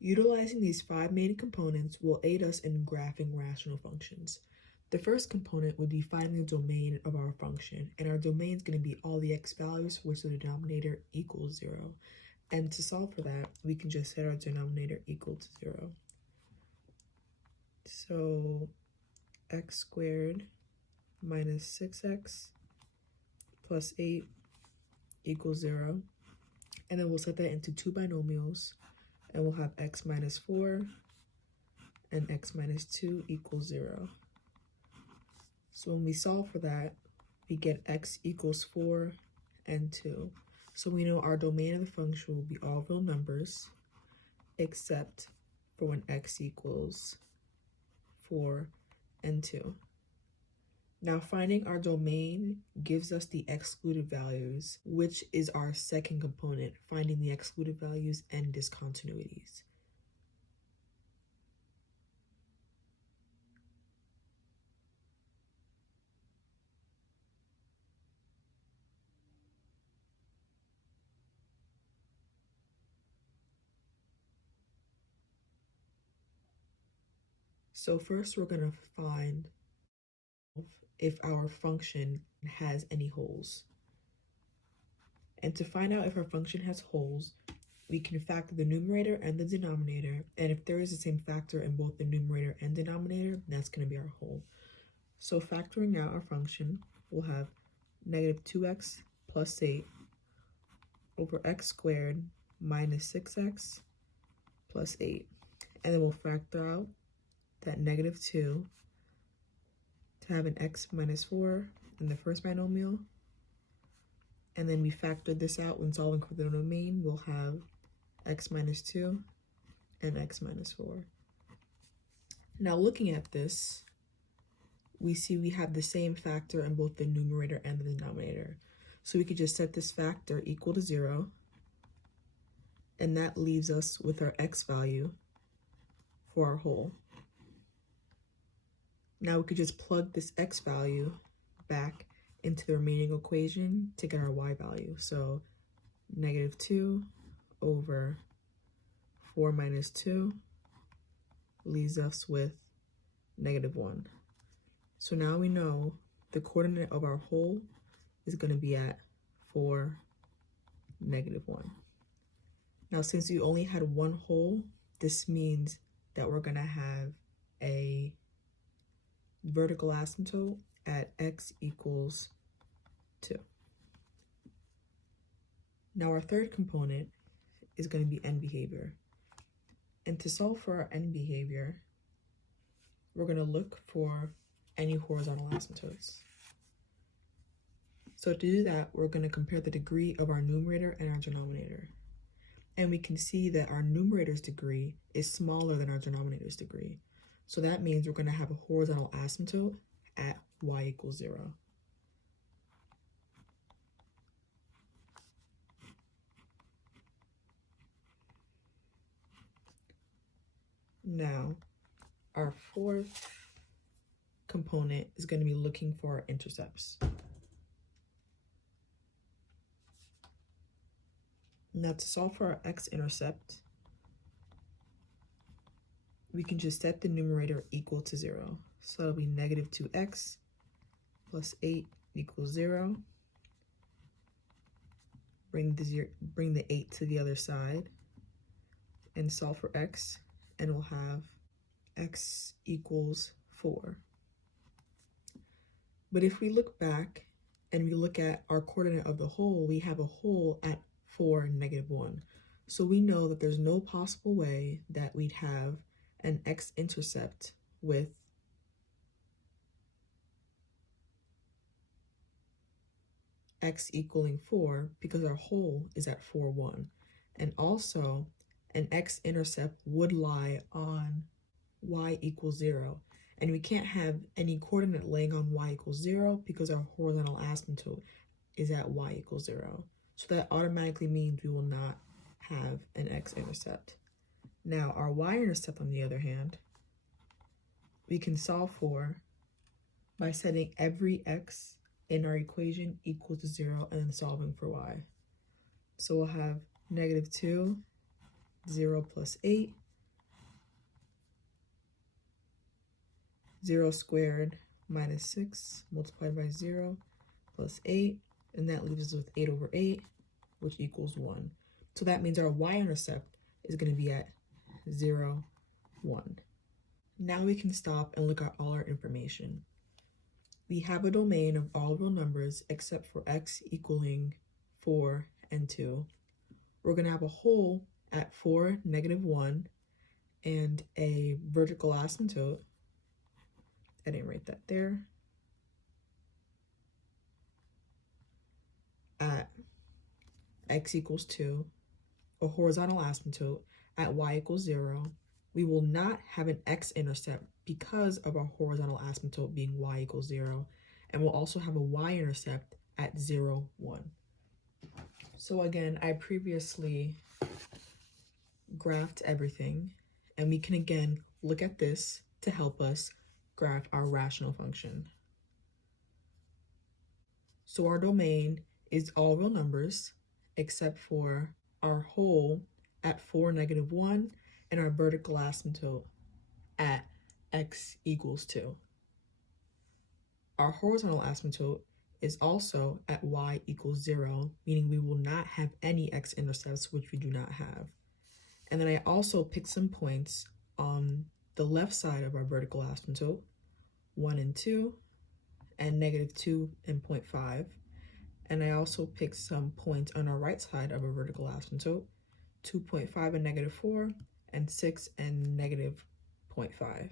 Utilizing these 5 main components will aid us in graphing rational functions. The first component would be finding the domain of our function, and our domain is going to be all the x values for which the denominator equals 0. And to solve for that, we can just set our denominator equal to 0. So x squared minus 6x plus 8 equals 0. And then we'll set that into two binomials, and we'll have x minus 4 and x minus 2 equals 0. So when we solve for that, we get x equals 4 and 2. So we know our domain of the function will be all real numbers, except for when x equals 4 and 2. Now finding our domain gives us the excluded values, which is our second component, finding the excluded values and discontinuities. So first we're going to find if our function has any holes. And to find out if our function has holes, we can factor the numerator and the denominator, and if there is the same factor in both the numerator and denominator, that's going to be our hole. So factoring out our function, we'll have negative 2x plus 8 over x squared minus 6x plus 8. And then we'll factor out that negative 2 to have an x minus 4 in the first binomial. And then we factor this out when solving for the domain. We'll have x minus 2 and x minus 4. Now looking at this, we see we have the same factor in both the numerator and the denominator. So we could just set this factor equal to 0, and that leaves us with our x value for our whole. Now we could just plug this x value back into the remaining equation to get our y value. So negative 2 over 4 minus 2 leaves us with negative 1. So now we know the coordinate of our whole is going to be at 4, negative 1. Now since we only had one whole, this means that we're going to have a vertical asymptote at x equals 2. Now our third component is going to be end behavior. And to solve for our end behavior, we're going to look for any horizontal asymptotes. So to do that, we're going to compare the degree of our numerator and our denominator. And we can see that our numerator's degree is smaller than our denominator's degree. So that means we're going to have a horizontal asymptote at y equals 0. Now, our fourth component is going to be looking for our intercepts. Now to solve for our x-intercept, we can just set the numerator equal to 0. So that'll be negative 2x plus 8 equals 0. Bring the 8 to the other side and solve for x, and we'll have x equals 4. But if we look back and we look at our coordinate of the whole, we have a whole at 4, negative 1. So we know that there's no possible way that we'd have an x-intercept with x equaling 4 because our whole is at 4, 1. And also, an x-intercept would lie on y equals 0. And we can't have any coordinate laying on y equals 0 because our horizontal asymptote is at y equals 0. So that automatically means we will not have an x-intercept. Now, our y-intercept, on the other hand, we can solve for by setting every x in our equation equal to 0 and then solving for y. So we'll have negative 2, 0 plus 8 0 squared minus 6 multiplied by 0 plus 8, and that leaves us with 8 over 8, which equals 1. So that means our y-intercept is going to be at 0, 1. Now we can stop and look at all our information. We have a domain of all real numbers except for x equaling 4 and 2. We're going to have a hole at 4, negative 1, and a vertical asymptote. I didn't write that there. At x equals 2, a horizontal asymptote at y equals 0. We will not have an x-intercept because of our horizontal asymptote being y equals 0, and we'll also have a y-intercept at 0, 1. So again, I previously graphed everything, and we can again look at this to help us graph our rational function. So our domain is all real numbers except for our hole at 4, negative 1, and our vertical asymptote at x equals 2. Our horizontal asymptote is also at y equals 0, meaning we will not have any x-intercepts, which we do not have. And then I also picked some points on the left side of our vertical asymptote, 1 and 2, and negative 2 and 0.5. And I also picked some points on our right side of a vertical asymptote, 2.5 and negative 4, and 6 and negative 0.5.